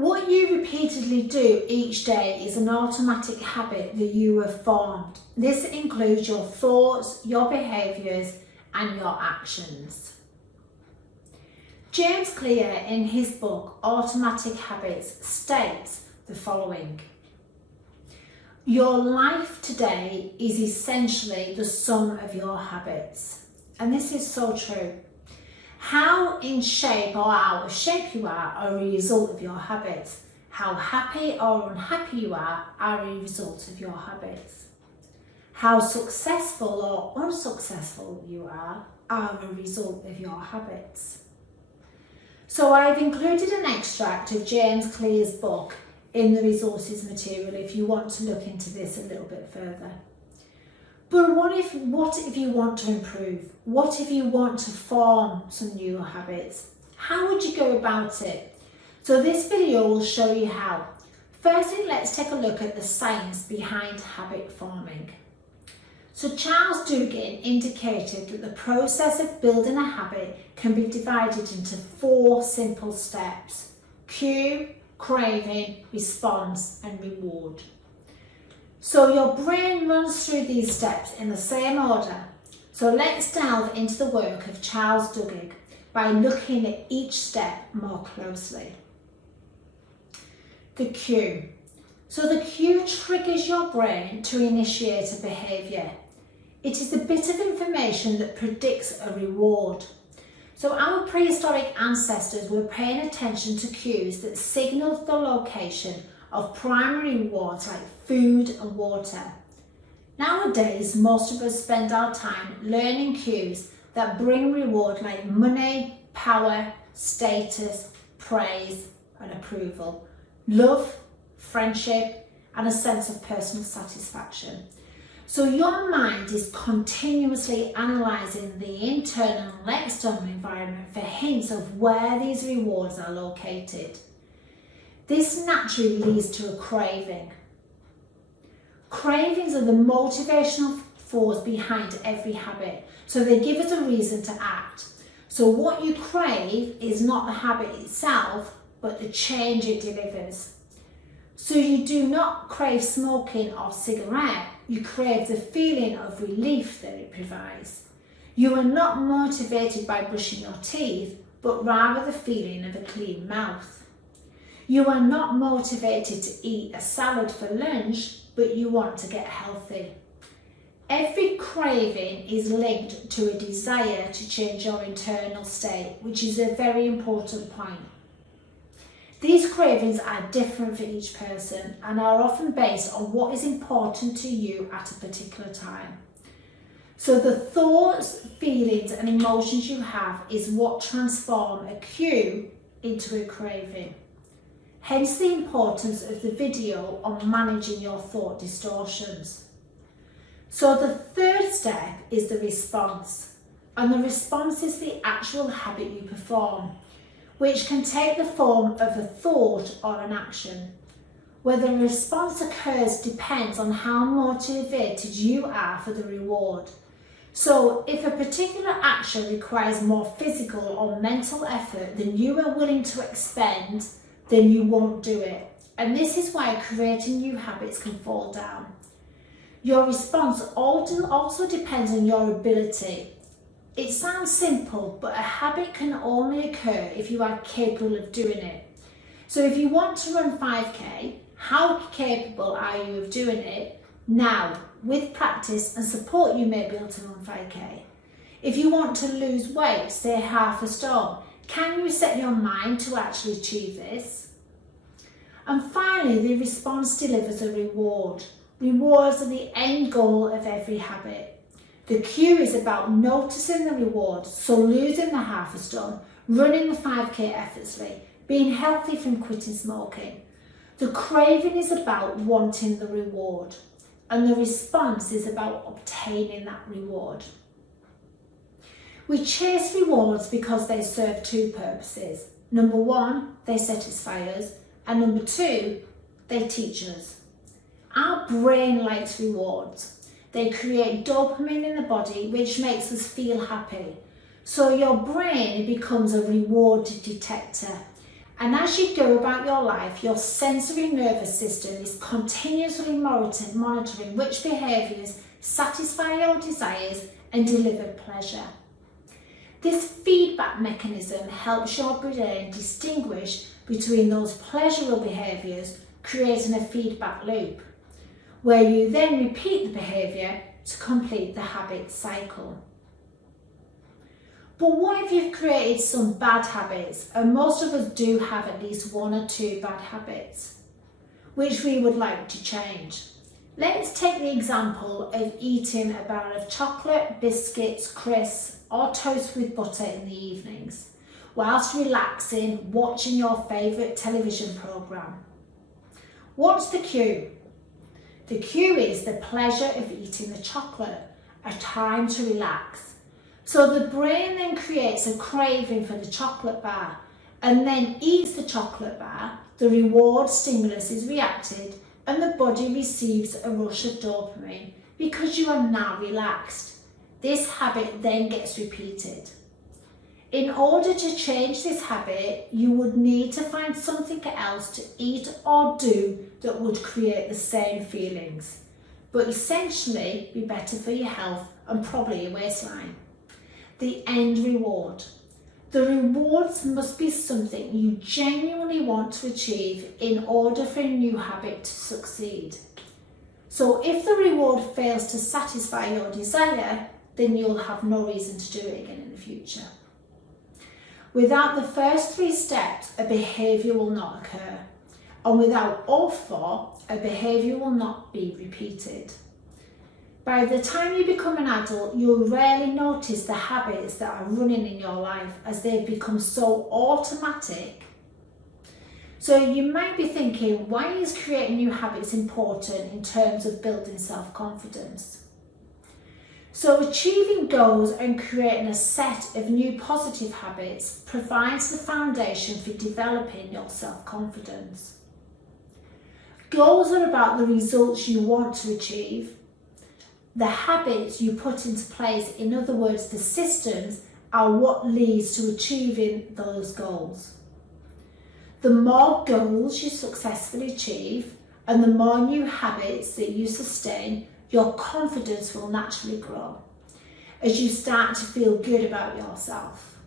What you repeatedly do each day is an automatic habit that you have formed. This includes your thoughts, your behaviours and your actions. James Clear, in his book Automatic Habits, states the following: your life today is essentially the sum of your habits. And this is so true. How in shape or out of shape you are a result of your habits. How happy or unhappy you are a result of your habits. How successful or unsuccessful you are a result of your habits. So I've included an extract of James Clear's book in the resources material if you want to look into this a little bit further. But what if you want to improve? What if you want to form some new habits? How would you go about it? So this video will show you how. Firstly, let's take a look at the science behind habit forming. So Charles Duhigg indicated that the process of building a habit can be divided into 4 simple steps: cue, craving, response and reward. So your brain runs through these steps in the same order. So let's delve into the work of Charles Duhigg by looking at each step more closely. The cue. So the cue triggers your brain to initiate a behaviour. It is a bit of information that predicts a reward. So our prehistoric ancestors were paying attention to cues that signalled the location of primary rewards like food and water. Nowadays, most of us spend our time learning cues that bring reward like money, power, status, praise and approval, love, friendship and a sense of personal satisfaction. So your mind is continuously analysing the internal and external environment for hints of where these rewards are located. This naturally leads to a craving. Cravings are the motivational force behind every habit, so they give us a reason to act. So what you crave is not the habit itself, but the change it delivers. So you do not crave smoking or cigarette, you crave the feeling of relief that it provides. You are not motivated by brushing your teeth, but rather the feeling of a clean mouth. You are not motivated to eat a salad for lunch, but you want to get healthy. Every craving is linked to a desire to change your internal state, which is a very important point. These cravings are different for each person and are often based on what is important to you at a particular time. So the thoughts, feelings and emotions you have is what transform a cue into a craving. Hence the importance of the video on managing your thought distortions. So the third step is the response, and the response is the actual habit you perform, which can take the form of a thought or an action. Whether a response occurs depends on how motivated you are for the reward. So if a particular action requires more physical or mental effort than you are willing to expend, then you won't do it. And this is why creating new habits can fall down. Your response also depends on your ability. It sounds simple, but a habit can only occur if you are capable of doing it. So if you want to run 5k, how capable are you of doing it? Now, with practice and support, you may be able to run 5k. If you want to lose weight, say half a stone, can you set your mind to actually achieve this? And finally, the response delivers a reward. Rewards are the end goal of every habit. The cue is about noticing the reward, so losing the half a stone, running the 5k effortlessly, being healthy from quitting smoking. The craving is about wanting the reward, and the response is about obtaining that reward. We chase rewards because they serve 2 purposes. Number 1, they satisfy us, and number 2, they teach us. Our brain likes rewards. They create dopamine in the body, which makes us feel happy. So your brain becomes a reward detector, And as you go about your life, your sensory nervous system is continuously monitoring which behaviours satisfy your desires and deliver pleasure. This feedback mechanism helps your brain distinguish between those pleasurable behaviours, creating a feedback loop, where you then repeat the behaviour to complete the habit cycle. But what if you've created some bad habits, and most of us do have at least one or two bad habits, which we would like to change? Let's take the example of eating a bar of chocolate, biscuits, crisps, or toast with butter in the evenings, whilst relaxing, watching your favourite television programme. What's the cue? The cue is the pleasure of eating the chocolate, a time to relax. So the brain then creates a craving for the chocolate bar and then eats the chocolate bar, the reward stimulus is reacted and the body receives a rush of dopamine because you are now relaxed. This habit then gets repeated. In order to change this habit, you would need to find something else to eat or do that would create the same feelings, but essentially be better for your health and probably your waistline. The end reward. The rewards must be something you genuinely want to achieve in order for a new habit to succeed. So if the reward fails to satisfy your desire, then you'll have no reason to do it again in the future. Without the first 3 steps, a behaviour will not occur. And without all 4, a behaviour will not be repeated. By the time you become an adult, you'll rarely notice the habits that are running in your life as they've become so automatic. So you might be thinking, why is creating new habits important in terms of building self-confidence? So achieving goals and creating a set of new positive habits provides the foundation for developing your self-confidence. Goals are about the results you want to achieve. The habits you put into place, in other words, the systems, are what leads to achieving those goals. The more goals you successfully achieve and the more new habits that you sustain, your confidence will naturally grow as you start to feel good about yourself.